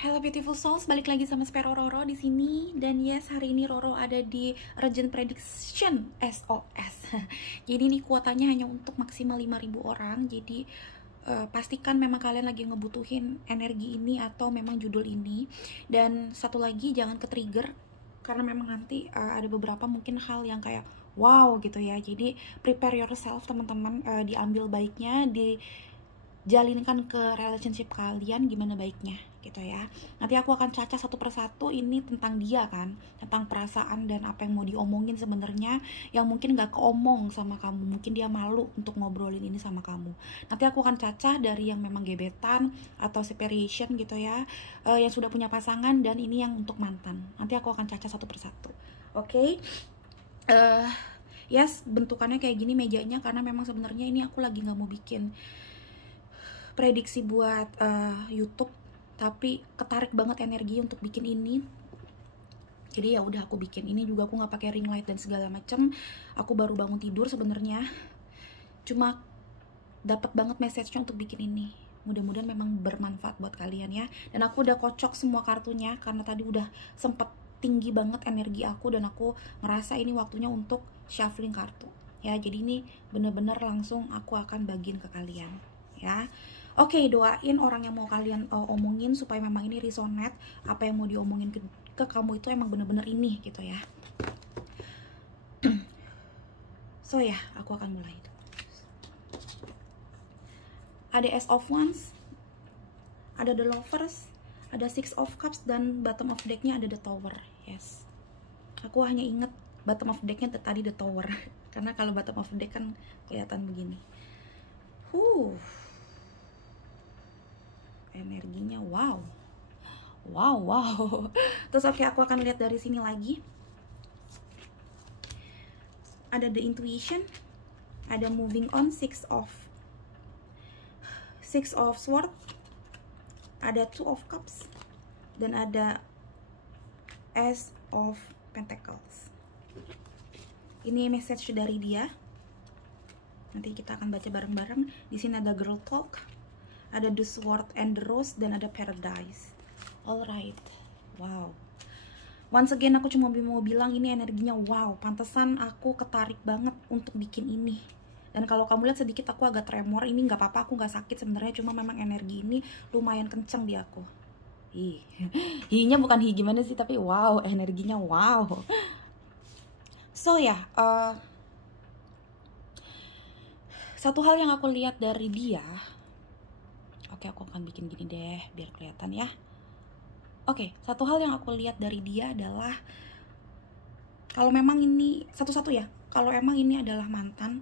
Hello beautiful souls, balik lagi sama Spero Roro di sini. Dan yes, hari ini Roro ada di Regent Prediction SOS. Jadi ini kuotanya hanya untuk maksimal 5.000 orang. Jadi pastikan memang kalian lagi ngebutuhin energi ini atau memang judul ini. Dan satu lagi, jangan ke-trigger karena memang nanti ada beberapa mungkin hal yang kayak wow gitu ya. Jadi prepare yourself teman-teman, diambil baiknya, dijalinkan ke relationship kalian gimana baiknya gitu ya. Nanti aku akan cacah satu persatu ini tentang dia kan, tentang perasaan dan apa yang mau diomongin sebenarnya yang mungkin gak keomong sama kamu, mungkin dia malu untuk ngobrolin ini sama kamu. Nanti aku akan cacah dari yang memang gebetan atau separation gitu ya, yang sudah punya pasangan, dan ini yang untuk mantan. Nanti aku akan cacah satu persatu. Oke? Yes, bentukannya kayak gini mejanya karena memang sebenarnya ini aku lagi nggak mau bikin prediksi buat YouTube, tapi ketarik banget energi untuk bikin ini. Jadi ya udah aku bikin ini juga. Aku nggak pakai ring light dan segala macem. Aku baru bangun tidur sebenarnya, cuma dapat banget message-nya untuk bikin ini. Mudah-mudahan memang bermanfaat buat kalian ya. Dan aku udah kocok semua kartunya karena tadi udah sempet tinggi banget energi aku, dan aku ngerasa ini waktunya untuk shuffling kartu ya. Jadi ini bener-bener langsung aku akan bagiin ke kalian ya. Oke, doain orang yang mau kalian omongin supaya memang ini resonate, apa yang mau diomongin ke kamu itu emang bener-bener ini gitu ya. So ya, aku akan mulai. Ada Ace of Wands, ada The Lovers, ada Six of Cups, dan bottom of decknya ada The Tower. Yes, aku hanya inget bottom of decknya tadi The Tower karena kalau bottom of deck kan kelihatan begini. Energinya wow. Terus oke, aku akan lihat dari sini lagi. Ada The Intuition, ada Moving On, Six of Swords, ada Two of Cups, dan ada Ace of Pentacles. Ini message dari dia. Nanti kita akan baca bareng-bareng. Di sini ada Girl Talk, ada The Sword and the Rose, dan ada Paradise. Alright, wow. Once again aku cuma mau bilang ini energinya wow. Pantesan aku ketarik banget untuk bikin ini. Dan kalau kamu lihat sedikit aku agak tremor. Ini nggak apa-apa, aku nggak sakit sebenarnya. Cuma memang energi ini lumayan kenceng di aku. Hi-nya bukan hi gimana sih, tapi wow, energinya wow. So ya, satu hal yang aku lihat dari dia. Oke, aku akan bikin gini deh biar kelihatan ya. Oke, satu hal yang aku lihat dari dia adalah kalau memang ini satu-satu ya, kalau emang ini adalah mantan,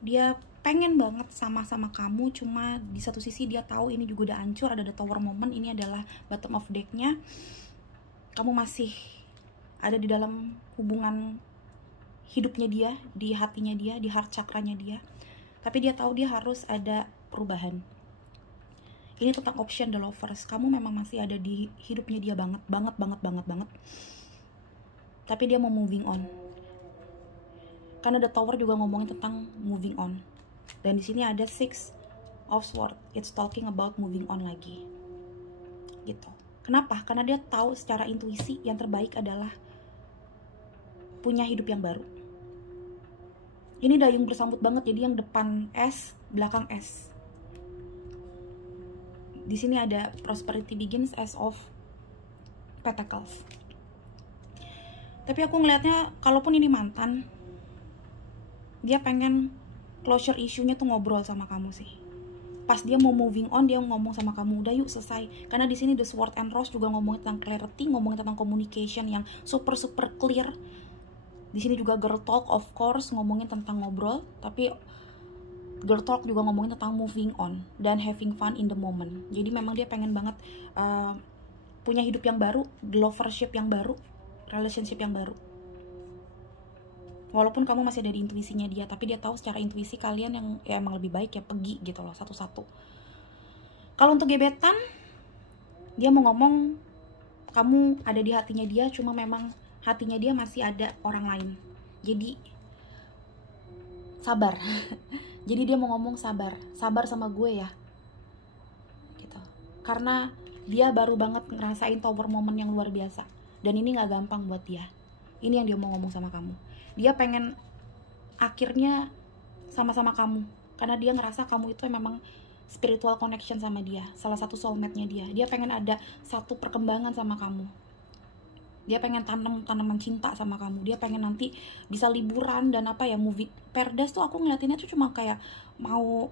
dia pengen banget sama-sama kamu, cuma di satu sisi dia tahu ini juga udah hancur, ada the tower moment, ini adalah bottom of decknya. Kamu masih ada di dalam hubungan hidupnya dia, di hatinya dia, di heart chakranya dia, tapi dia tahu dia harus ada perubahan. Ini tentang option The Lovers. Kamu memang masih ada di hidupnya dia banget. Tapi dia mau moving on. Karena The Tower juga ngomongin tentang moving on. Dan di sini ada Six of Swords. It's talking about moving on lagi. Gitu. Kenapa? Karena dia tahu secara intuisi yang terbaik adalah punya hidup yang baru. Ini dayung bersambut banget. Jadi yang depan S, belakang S. Di sini ada prosperity begins, Ace of Pentacles. Tapi aku ngelihatnya, kalaupun ini mantan, dia pengen closure isunya tuh ngobrol sama kamu sih. Pas dia mau moving on, dia ngomong sama kamu, udah yuk selesai. Karena di sini The Sword and Rose juga ngomongin tentang clarity, ngomongin tentang communication yang super clear. Di sini juga Girl Talk, of course, ngomongin tentang ngobrol, tapi Girl Talk juga ngomongin tentang moving on dan having fun in the moment. Jadi memang dia pengen banget punya hidup yang baru, lovership yang baru, relationship yang baru. Walaupun kamu masih ada di intuisinya dia, tapi dia tahu secara intuisi kalian yang ya emang lebih baik ya pergi gitu loh, satu-satu. Kalau untuk gebetan, dia mau ngomong kamu ada di hatinya dia, cuma memang hatinya dia masih ada orang lain. Jadi sabar. Jadi dia mau ngomong sabar sama gue ya gitu. Karena Dia baru banget ngerasain tower moment yang luar biasa, dan ini nggak gampang buat dia. Ini yang dia mau ngomong sama kamu. Dia pengen akhirnya sama-sama kamu, karena dia ngerasa kamu itu memang spiritual connection sama dia, salah satu soulmate-nya dia. Dia pengen ada satu perkembangan sama kamu. Dia pengen tanam tanaman cinta sama kamu. Dia pengen nanti bisa liburan dan apa ya, movie. Paradise tuh aku ngeliatinnya tuh cuma kayak mau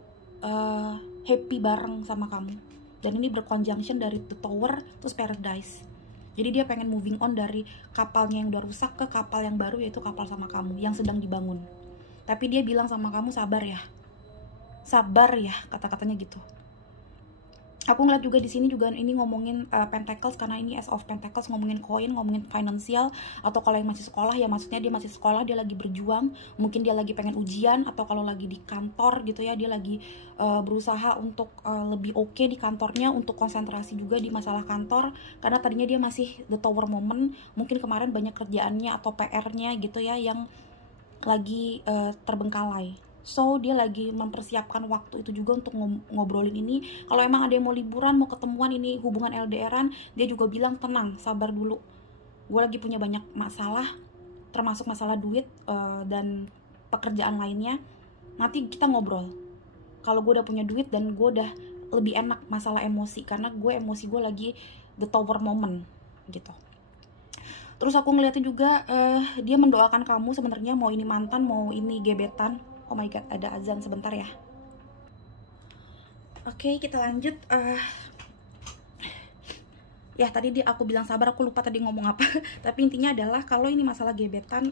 happy bareng sama kamu. Dan ini berconjunction dari The Tower terus Paradise. Jadi dia pengen moving on dari kapalnya yang udah rusak ke kapal yang baru, yaitu kapal sama kamu yang sedang dibangun. Tapi dia bilang sama kamu, sabar ya, kata-katanya gitu. Aku ngeliat juga di sini juga ini ngomongin pentacles, karena ini Ace of Pentacles, ngomongin koin, ngomongin financial. Atau kalau yang masih sekolah ya, maksudnya dia masih sekolah, dia lagi berjuang, mungkin dia lagi pengen ujian. Atau kalau lagi di kantor gitu ya, dia lagi berusaha untuk lebih oke di kantornya, untuk konsentrasi juga di masalah kantor. Karena tadinya dia masih the tower moment, mungkin kemarin banyak kerjaannya atau PR-nya gitu ya yang lagi terbengkalai. So dia lagi mempersiapkan waktu itu juga untuk ngobrolin ini. Kalau emang ada yang mau liburan, mau ketemuan, ini hubungan LDRan, dia juga bilang tenang, sabar dulu, gue lagi punya banyak masalah, termasuk masalah duit dan pekerjaan lainnya. Nanti kita ngobrol kalau gue udah punya duit dan gue udah lebih enak masalah emosi, karena emosi gue lagi the tower moment gitu. Terus aku ngeliatnya juga dia mendoakan kamu sebenarnya, mau ini mantan, mau ini gebetan. Oh my god, ada azan sebentar ya. Oke, kita lanjut. Ya tadi aku bilang sabar, aku lupa tadi ngomong apa. Tapi intinya adalah kalau ini masalah gebetan,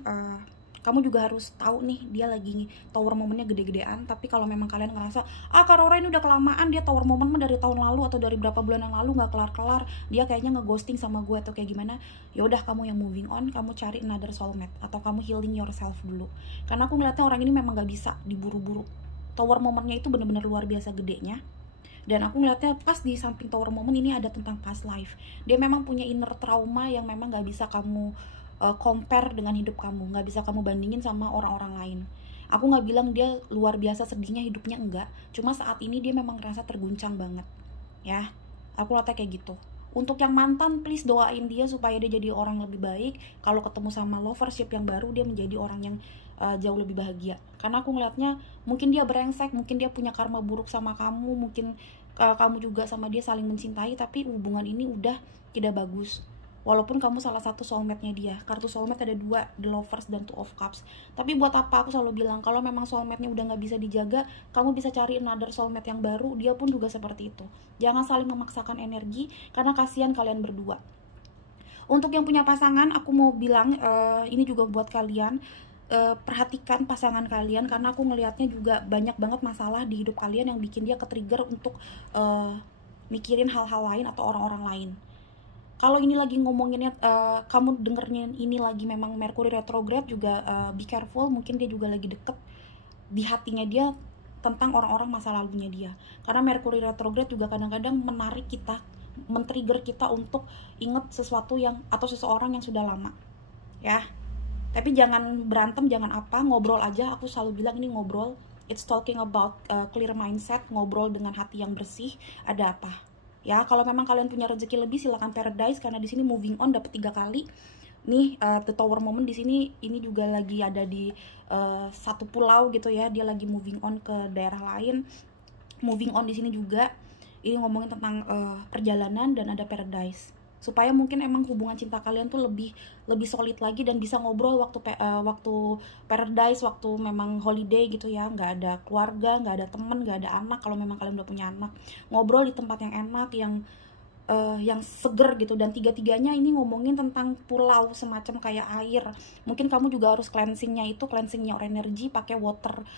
kamu juga harus tahu nih, dia lagi tower momennya gede-gedean. Tapi kalau memang kalian ngerasa Kak Roro ini udah kelamaan, dia tower moment dari tahun lalu atau dari berapa bulan yang lalu nggak kelar-kelar, dia kayaknya ngeghosting sama gue atau kayak gimana, ya udah kamu yang moving on, kamu cari another soulmate atau kamu healing yourself dulu. Karena aku ngeliatnya orang ini memang nggak bisa diburu-buru. Tower momennya itu bener-bener luar biasa gedenya. Dan aku ngeliatnya pas di samping tower moment ini ada tentang past life. Dia memang punya inner trauma yang memang gak bisa kamu compare dengan hidup kamu, gak bisa kamu bandingin sama orang-orang lain. Aku gak bilang dia luar biasa sedihnya hidupnya, enggak. Cuma saat ini dia memang ngerasa terguncang banget. Ya, aku lihatnya kayak gitu. Untuk yang mantan, please doain dia supaya dia jadi orang lebih baik. Kalau ketemu sama lovership yang baru, dia menjadi orang yang jauh lebih bahagia. Karena aku ngelihatnya mungkin dia brengsek, mungkin dia punya karma buruk sama kamu, mungkin kamu juga sama dia saling mencintai, tapi hubungan ini udah tidak bagus. Walaupun kamu salah satu soulmate-nya dia. Kartu soulmate ada 2, The Lovers dan Two of Cups. Tapi buat apa, aku selalu bilang, kalau memang soulmate-nya udah gak bisa dijaga, kamu bisa cari another soulmate yang baru. Dia pun juga seperti itu. Jangan saling memaksakan energi, karena kasihan kalian berdua. Untuk yang punya pasangan, aku mau bilang ini juga buat kalian, perhatikan pasangan kalian, karena aku ngelihatnya juga banyak banget masalah di hidup kalian yang bikin dia ke-trigger untuk mikirin hal-hal lain atau orang-orang lain. Kalau ini lagi ngomonginnya, kamu dengernya ini lagi memang Mercury retrograde juga, be careful, mungkin dia juga lagi deket di hatinya dia tentang orang-orang masa lalunya dia. Karena Mercury retrograde juga kadang-kadang menarik kita, men-trigger kita untuk inget sesuatu yang atau seseorang yang sudah lama. Ya. Tapi jangan berantem, jangan apa, ngobrol aja. Aku selalu bilang ini ngobrol. It's talking about clear mindset, ngobrol dengan hati yang bersih. Ada apa? Ya, kalau memang kalian punya rezeki lebih, silakan Paradise, karena di sini moving on dapat 3 kali. Nih the tower moment di sini ini juga lagi ada di satu pulau gitu ya. Dia lagi moving on ke daerah lain. Moving on di sini juga ini ngomongin tentang perjalanan dan ada Paradise. Supaya mungkin emang hubungan cinta kalian tuh lebih solid lagi dan bisa ngobrol waktu Paradise, waktu memang holiday gitu ya, nggak ada keluarga, nggak ada temen, nggak ada anak. Kalau memang kalian udah punya anak, ngobrol di tempat yang enak, yang seger gitu. Dan tiga-tiganya ini ngomongin tentang pulau semacam kayak air. Mungkin kamu juga harus cleansingnya your energy pakai water,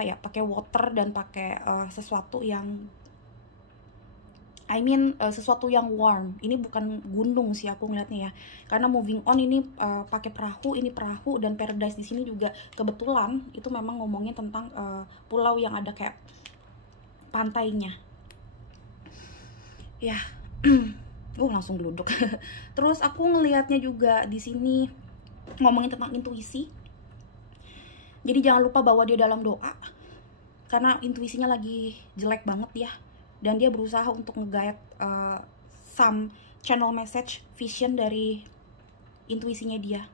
pakai water dan pakai sesuatu yang sesuatu yang warm. Ini bukan gunung sih aku ngeliatnya ya. Karena moving on ini pakai perahu, ini perahu, dan Paradise di sini juga kebetulan itu memang ngomongin tentang pulau yang ada kayak pantainya. Ya. Langsung geluduk. Terus aku ngelihatnya juga di sini ngomongin tentang intuisi. Jadi jangan lupa bawa dia dalam doa. Karena intuisinya lagi jelek banget ya. Dan dia berusaha untuk nge-guide some channel message, vision dari intuisinya dia.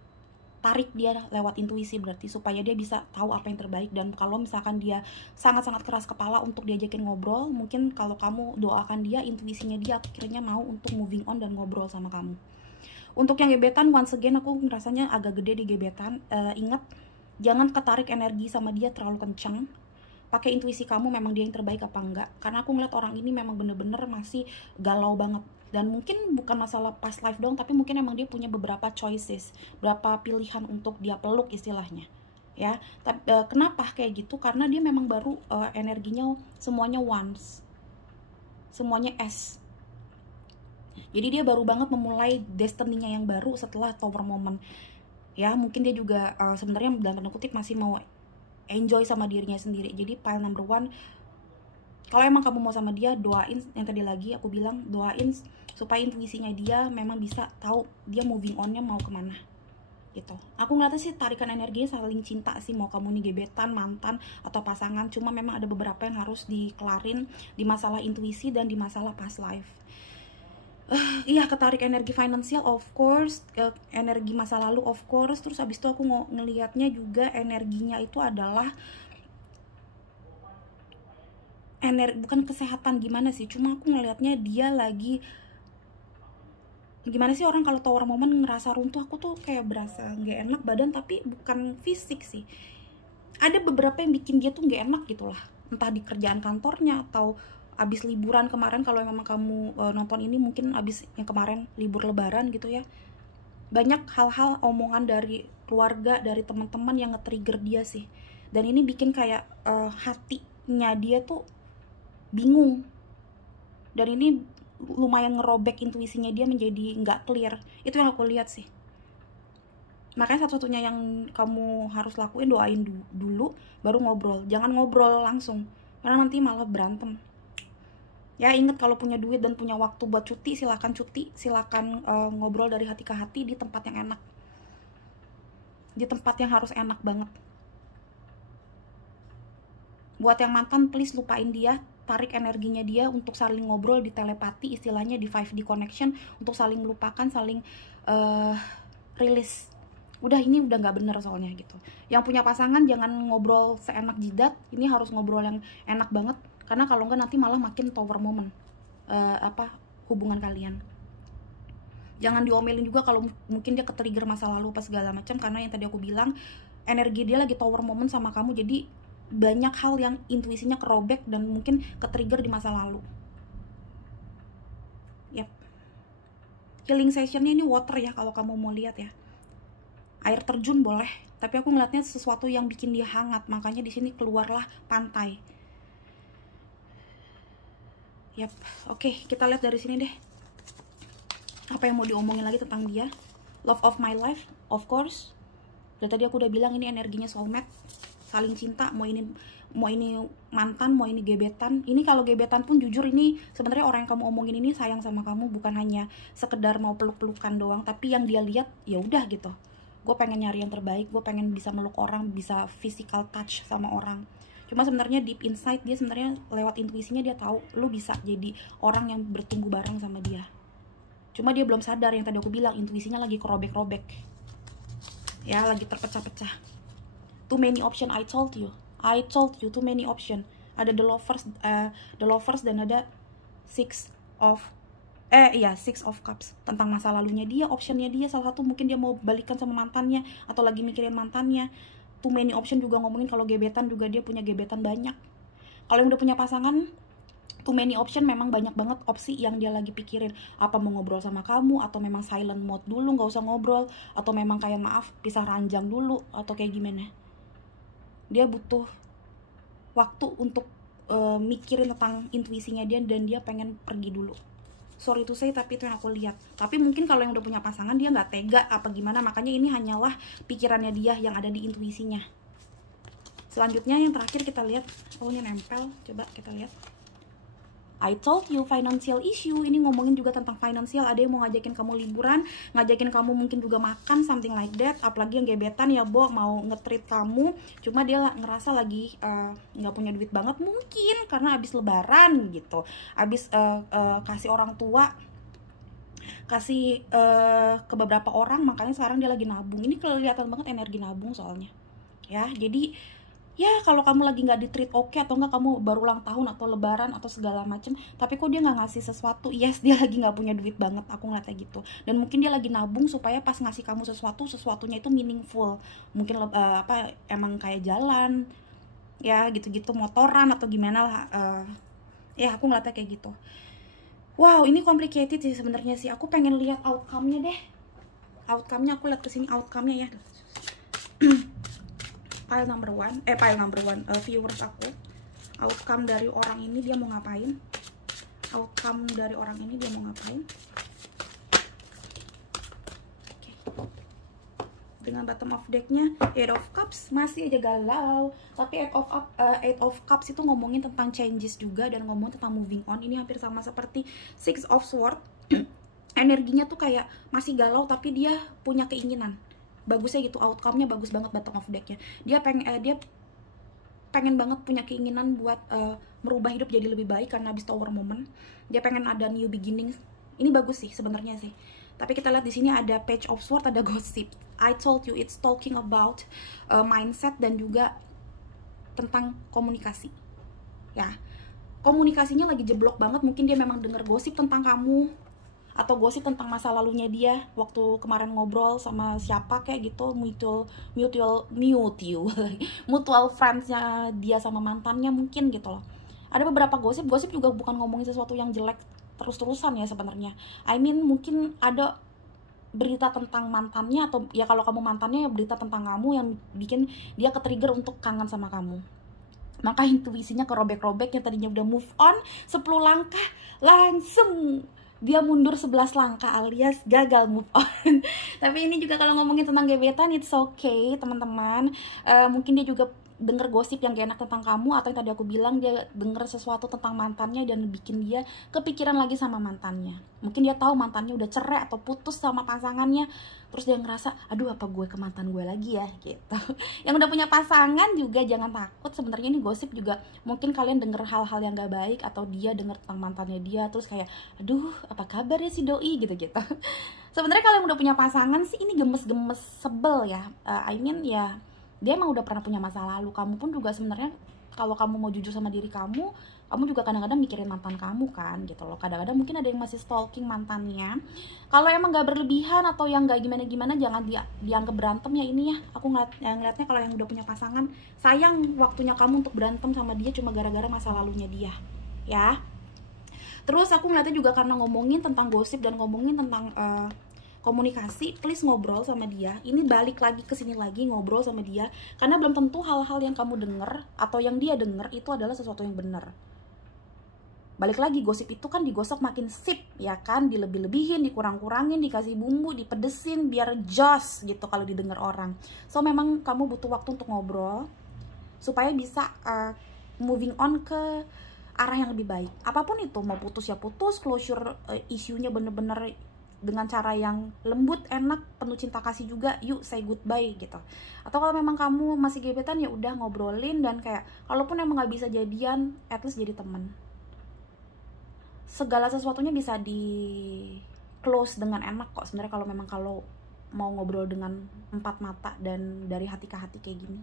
Tarik dia lewat intuisi berarti, supaya dia bisa tahu apa yang terbaik. Dan kalau misalkan dia sangat-sangat keras kepala untuk diajakin ngobrol, mungkin kalau kamu doakan dia, intuisinya dia akhirnya mau untuk moving on dan ngobrol sama kamu. Untuk yang gebetan, once again aku ngerasanya agak gede di gebetan. Ingat, jangan ketarik energi sama dia terlalu kenceng. Pakai intuisi kamu, memang dia yang terbaik apa enggak. Karena aku ngeliat orang ini memang bener-bener masih galau banget. Dan mungkin bukan masalah past life dong, tapi mungkin emang dia punya beberapa choices, beberapa pilihan untuk dia peluk istilahnya. Ya, tapi kenapa kayak gitu? Karena dia memang baru energinya semuanya once, semuanya S. Jadi dia baru banget memulai destiny-nya yang baru setelah tower moment. Ya, mungkin dia juga sebenarnya dalam tanda kutip masih mau enjoy sama dirinya sendiri. Jadi pile number one, kalau emang kamu mau sama dia, doain yang tadi lagi aku bilang, doain supaya intuisinya dia memang bisa tahu dia moving on-nya mau kemana gitu. Aku ngeliatnya sih tarikan energinya saling cinta sih, mau kamu nih gebetan, mantan, atau pasangan. Cuma memang ada beberapa yang harus dikelarin di masalah intuisi dan di masalah past life. Iya, ketarik energi finansial of course, energi masa lalu of course. Terus abis itu aku ngelihatnya juga energinya itu adalah bukan kesehatan gimana sih, cuma aku ngelihatnya dia lagi gimana sih, orang kalau tower moment ngerasa runtuh, aku tuh kayak berasa nggak enak badan, tapi bukan fisik sih, ada beberapa yang bikin dia tuh nggak enak gitulah, entah di kerjaan kantornya atau abis liburan kemarin. Kalau memang kamu nonton ini mungkin abis yang kemarin libur lebaran gitu ya, banyak hal-hal omongan dari keluarga, dari teman-teman yang nge-trigger dia sih. Dan ini bikin kayak hatinya dia tuh bingung, dan ini lumayan ngerobek intuisinya dia menjadi nggak clear. Itu yang aku lihat sih. Makanya satu-satunya yang kamu harus lakuin, doain dulu baru ngobrol. Jangan ngobrol langsung, karena nanti malah berantem. Ya inget, kalau punya duit dan punya waktu buat cuti, silakan cuti, silakan ngobrol dari hati ke hati di tempat yang enak, di tempat yang harus enak banget. Buat yang mantan, please lupain dia, tarik energinya dia untuk saling ngobrol di telepati, istilahnya di 5D connection, untuk saling melupakan, saling rilis. Udah, ini udah nggak bener soalnya gitu. Yang punya pasangan jangan ngobrol seenak jidat, ini harus ngobrol yang enak banget, karena kalau nggak nanti malah makin tower moment hubungan kalian. Jangan diomelin juga kalau mungkin dia ke-trigger masa lalu pas segala macam, karena yang tadi aku bilang, energi dia lagi tower moment sama kamu, jadi banyak hal yang intuisinya kerobek dan mungkin ke-trigger di masa lalu. Yap. Healing sessionnya ini water ya, kalau kamu mau lihat ya. Air terjun boleh, tapi aku ngeliatnya sesuatu yang bikin dia hangat, makanya di sini keluarlah pantai. Yap. Oke, kita lihat dari sini deh. Apa yang mau diomongin lagi tentang dia? Love of my life, of course. Dan tadi aku udah bilang ini energinya soulmate, saling cinta, mau ini mantan, mau ini gebetan. Ini kalau gebetan pun jujur, ini sebenarnya orang yang kamu omongin ini sayang sama kamu, bukan hanya sekedar mau peluk-pelukan doang, tapi yang dia lihat ya udah gitu, gue pengen nyari yang terbaik, gue pengen bisa meluk orang, bisa physical touch sama orang. Cuma sebenarnya deep inside dia sebenarnya lewat intuisinya dia tahu lu bisa jadi orang yang bertumbuh bareng sama dia. Cuma dia belum sadar, yang tadi aku bilang, intuisinya lagi kerobek-robek ya, lagi terpecah-pecah. Too many option, I told you too many option. Ada the lovers dan ada six of cups, tentang masa lalunya dia, optionnya dia. Salah satu mungkin dia mau balikan sama mantannya atau lagi mikirin mantannya. Too many option juga ngomongin kalau gebetan juga dia punya gebetan banyak. Kalau yang udah punya pasangan, too many option, memang banyak banget opsi yang dia lagi pikirin. Apa mau ngobrol sama kamu, atau memang silent mode dulu, nggak usah ngobrol, atau memang kayak maaf pisah ranjang dulu, atau kayak gimana. Dia butuh waktu untuk mikirin tentang intuisinya dia, dan dia pengen pergi dulu. Sorry to say, tapi itu yang aku lihat. Tapi mungkin kalau yang udah punya pasangan dia nggak tega apa gimana, makanya ini hanyalah pikirannya dia yang ada di intuisinya. Selanjutnya yang terakhir kita lihat, oh ini nempel, coba kita lihat. I told you, financial issue. Ini ngomongin juga tentang financial. Ada yang mau ngajakin kamu liburan, ngajakin kamu mungkin juga makan, something like that. Apalagi yang gebetan ya, Bo, mau nge-treat kamu. Cuma dia ngerasa lagi nggak punya duit banget, mungkin karena abis lebaran gitu, abis kasih orang tua kasih ke beberapa orang, makanya sekarang dia lagi nabung. Ini kelihatan banget energi nabung soalnya ya. Jadi ya kalau kamu lagi nggak di treat oke, atau nggak kamu baru ulang tahun atau lebaran atau segala macem, tapi kok dia nggak ngasih sesuatu, yes dia lagi nggak punya duit banget, aku ngeliatnya gitu. Dan mungkin dia lagi nabung supaya pas ngasih kamu sesuatunya itu meaningful, mungkin emang kayak jalan ya gitu-gitu, motoran atau gimana lah. Ya aku ngeliatnya kayak gitu. Wow, ini complicated sih sebenarnya sih. Aku pengen lihat outcome-nya deh. Outcome-nya aku lihat kesini outcome-nya ya. Pile number one, viewers aku. Outcome dari orang ini dia mau ngapain? Outcome dari orang ini dia mau ngapain? Okay. Dengan bottom of deck-nya Eight of Cups, masih aja galau. Tapi Eight of Cups itu ngomongin tentang changes juga, dan ngomong tentang moving on. Ini hampir sama seperti Six of Swords. Energinya tuh kayak masih galau, tapi dia punya keinginan. Bagusnya gitu, outcome-nya bagus banget bottom of deck-nya. Dia pengen banget punya keinginan buat merubah hidup jadi lebih baik karena habis Tower moment. Dia pengen ada new beginning. Ini bagus sih sebenarnya sih. Tapi kita lihat di sini ada Page of Swords, ada gossip. I told you, it's talking about mindset dan juga tentang komunikasi. Ya, komunikasinya lagi jeblok banget. Mungkin dia memang denger gosip tentang kamu, atau gosip tentang masa lalunya dia waktu kemarin ngobrol sama siapa kayak gitu, mutual friends-nya dia sama mantannya mungkin gitu loh. Ada beberapa gosip juga bukan ngomongin sesuatu yang jelek terus-terusan ya sebenarnya. I mean mungkin ada berita tentang mantannya, atau ya kalau kamu mantannya ya berita tentang kamu yang bikin dia ke-trigger untuk kangen sama kamu. Maka intuisinya kerobek-robek, yang tadinya udah move on 10 langkah langsung dia mundur 11 langkah alias gagal move on. Tapi ini juga kalau ngomongin tentang gebetan, it's okay teman-teman. Mungkin dia juga denger gosip yang gak enak tentang kamu, atau yang tadi aku bilang dia denger sesuatu tentang mantannya dan bikin dia kepikiran lagi sama mantannya. Mungkin dia tahu mantannya udah cerai atau putus sama pasangannya, terus dia ngerasa aduh apa gue ke mantan gue lagi ya gitu. Yang udah punya pasangan juga jangan takut, sebenarnya ini gosip juga mungkin kalian denger hal-hal yang gak baik, atau dia denger tentang mantannya dia terus kayak aduh apa kabar ya si doi gitu-gitu. Sebenarnya kalau yang udah punya pasangan sih ini gemes-gemes sebel ya. I mean ya dia emang udah pernah punya masa lalu. Kamu pun juga sebenarnya kalau kamu mau jujur sama diri kamu juga kadang-kadang mikirin mantan kamu kan gitu loh. Kadang-kadang mungkin ada yang masih stalking mantannya. Kalau emang gak berlebihan atau yang gak gimana-gimana, jangan dianggap berantem ya ini ya. Aku ngeliatnya kalau yang udah punya pasangan, sayang waktunya kamu untuk berantem sama dia cuma gara-gara masa lalunya dia ya. Terus aku ngeliatnya juga karena ngomongin tentang gosip dan ngomongin tentang komunikasi, please ngobrol sama dia. Ini balik lagi ke sini lagi, ngobrol sama dia, karena belum tentu hal-hal yang kamu denger atau yang dia denger itu adalah sesuatu yang benar. Balik lagi, gosip itu kan digosok makin sip ya kan, dilebih-lebihin, dikurang-kurangin, dikasih bumbu, dipedesin biar jos gitu kalau didengar orang. So memang kamu butuh waktu untuk ngobrol supaya bisa moving on ke arah yang lebih baik. Apapun itu, mau putus ya putus, closure isunya bener-bener dengan cara yang lembut, enak, penuh cinta kasih juga, yuk say goodbye gitu. Atau kalau memang kamu masih gebetan ya udah ngobrolin, dan kayak kalaupun emang gak bisa jadian, at least jadi temen. Segala sesuatunya bisa di close dengan enak kok sebenarnya kalau mau ngobrol dengan 4 mata dan dari hati ke hati kayak gini.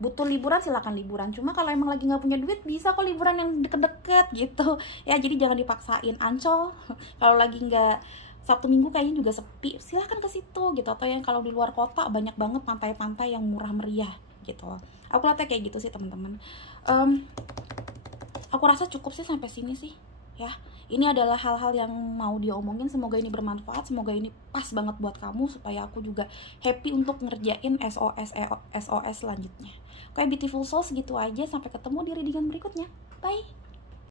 Butuh liburan silakan liburan, cuma kalau emang lagi nggak punya duit bisa kok liburan yang deket-deket gitu ya. Jadi jangan dipaksain. Ancol kalau lagi nggak, Sabtu Minggu kayaknya juga sepi, silahkan ke situ gitu. Atau yang kalau di luar kota banyak banget pantai-pantai yang murah meriah gitu. Aku lihatnya kayak gitu sih teman-teman. Aku rasa cukup sih sampai sini sih ya. Ini adalah hal-hal yang mau dia omongin. Semoga ini bermanfaat, semoga ini pas banget buat kamu supaya aku juga happy untuk ngerjain SOS selanjutnya. Oke, beautiful souls, gitu aja. Sampai ketemu di readingan berikutnya. Bye.